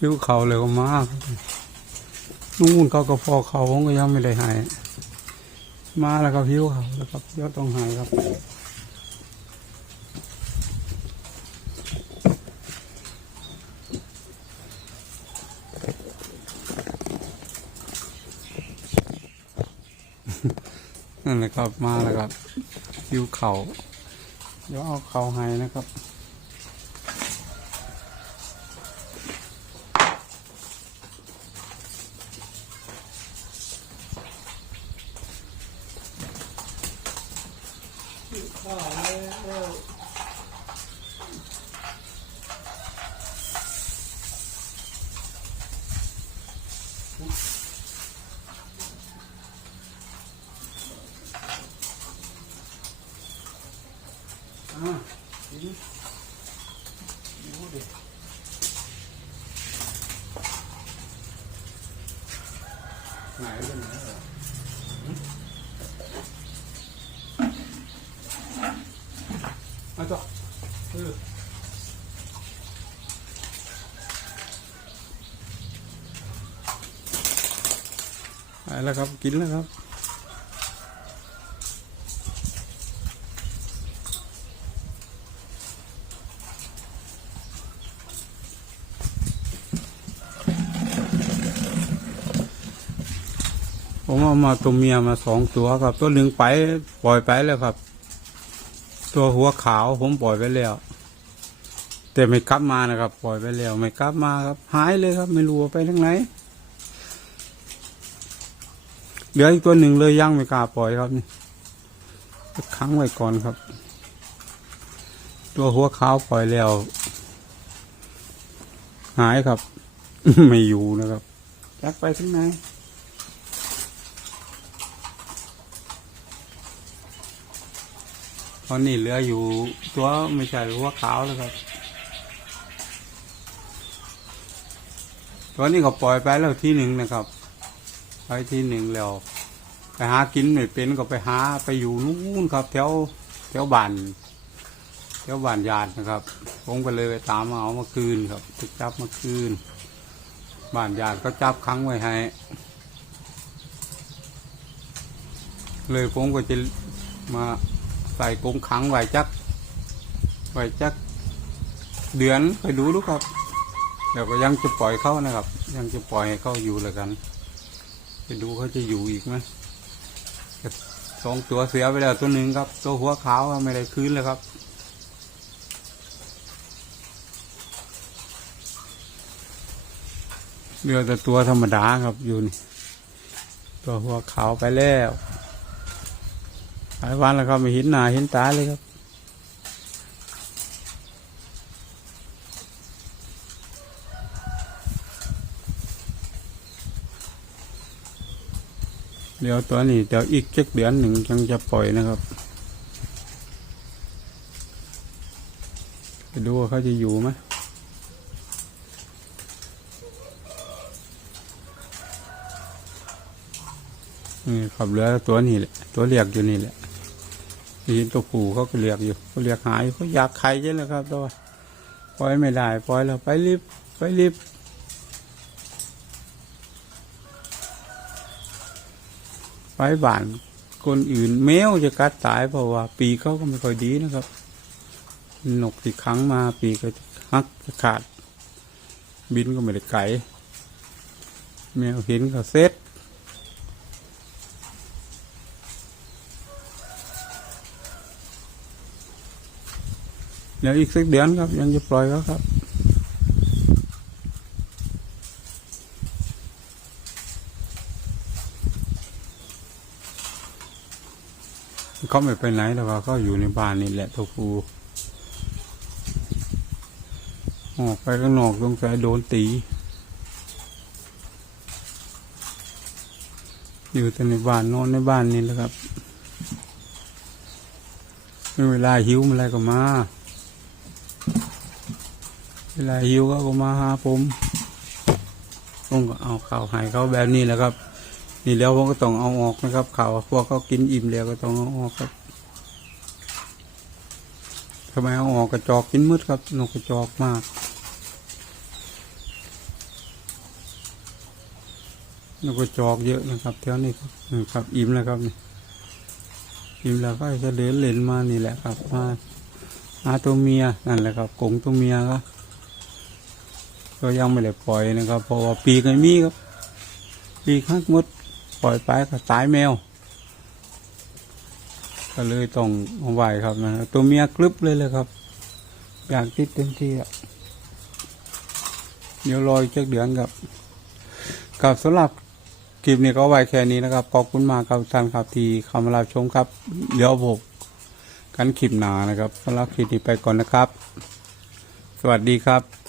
หิวเขาเลยก็มากนู่นเขาก็พอเขาผมก็ยังไม่ได้หายมาแล้วก็หิวเขาแล้วครับเดี๋ยวต้องหายครับนั่นแหละครับมาแล้วครับหิวเขาเดี๋ยวเอาเขาให้นะครับ อ่าทีนี้ดูดิไหนเป็นไหนเหรอหึมาต่อเออไป แล้วครับ กินแล้วครับผมเอามาตัวเมียมาสองตัวครับ ตัวหนึ่งไปปล่อยไปแล้วครับ ตัวหัวขาวผมปล่อยไปแล้ว แต่ไม่กลับมานะครับ ปล่อยไปแล้ว ไม่กลับมาครับ หายเลยครับ ไม่รู้ไปทางไหน เหลืออีกตัวหนึ่งเลยยังไม่กล้าปล่อยครับนี่ค้างไว้ก่อนครับ ตัวหัวขาวปล่อยแล้ว หายครับ ไม่อยู่นะครับจักไปทางไหนตอนนี้เหลืออยู่ตัวไม่ใช่หัวขาวแล้วครับ ตัวนี้ก็ปล่อยไปแล้วที่หนึ่งนะครับ ไปที่หนึ่งแล้ว ไปหากินไม่เป็นก็ไปหาไปอยู่นู่นครับแถวแถวบ้านแถวบ้านญาตินะครับ ผมก็เลยไปตามมาเอามาคืนครับไปจับมาคืนบ้านญาติก็จับค้างไว้ให้ เลยผมก็จะมาใส่กรงขังไว้จักไว้จักเดือนไปดูดูครับเดี๋ยวก็ยังจะปล่อยเขานะครับ ยังจะปล่อยให้เขาอยู่เลยกัน ไปดูเขาจะอยู่อีกไหมสองตัวเสียไปแล้วตัวหนึ่งครับ ตัวหัวขาวไม่ได้คืนเลยครับ เหลือแต่ตัวธรรมดาครับอยู่นี่ ตัวหัวขาวไปแล้วหลายวันแล้วครับไม่เห็นหน้าเห็นตาเลยครับ เดี๋ยวตัวนี้เดี๋ยวอีกเจ็ดเดือนหนึ่งยังจะปล่อยนะครับไปดูว่าเขาจะอยู่ไหมนี่ขับเรือตัวนี้แหละตัวเรียกอยู่นี่แหละยินตัวปู่เขาก็เรียกอยู่เขาเรียกหายเขาอยากใครใช่ไหมครับตัวปล่อยไม่ได้ปล่อยแล้วไปรีบไปรีบ ไปบ้านคนอื่นแมวจะกัดตายเพราะว่า ปีเขาก็ไม่ค่อยดีนะครับนกที่ครั้งมาปีก็หักจะขาด บินก็ไม่ได้ไกลแมวเห็นก็เซ็ตเดี๋ยวอีกสักเดือนครับ ยังจะปล่อยเขาครับ เขาไม่ไปไหนแล้วครับเขาอยู่ในบ้านนี่แหละตัวฟูออกไปข้างนอกตรงสายโดนตี อยู่แต่ในบ้านนอนในบ้านนี่แหละครับไม่เวลาหิวเมื่อไรก็มา เวลาหิวก็มาหาผมผมก็เอาข่าวใหายเขาแบบนี้แหละครับ นี่แล้วผมก็ต้องเอาออกนะครับข่าวพวกเขากินอิ่มแล้วก็ต้องเอาออกครับทำไมเอาออกกระจอกกินมืดครับนกกระจอกมากแล้วก็จอกเยอะนะครับแถวนี้ครับนี่ครับอิ่มแล้วครับนี่อิ่มแล้วก็จะเดินเล่นมานี่แหละครับมาหาตัวเมียนั่นแหละครับกงตัวเมียก็ก็ยังไม่ได้ปล่อยนะครับ เพราะว่าปีกไม่มีครับ ปีกหักมด ปล่อยไปก็ตายแมว ก็เลยต้องเอาไว้ครับนะตัวเมียกรึบเลยเลยครับ อยากติดเต็มที่อะเดี๋ยวรออีกจักเดือนครับกับสำหรับคลิปนี้ก็ไว้แค่นี้นะครับ ขอบคุณมากครับท่านครับที่เข้ามารับชมครับ เดี๋ยวผมกันคลิปหนานะครับสำหรับคลิปนี้ไปก่อนนะครับ สวัสดีครับ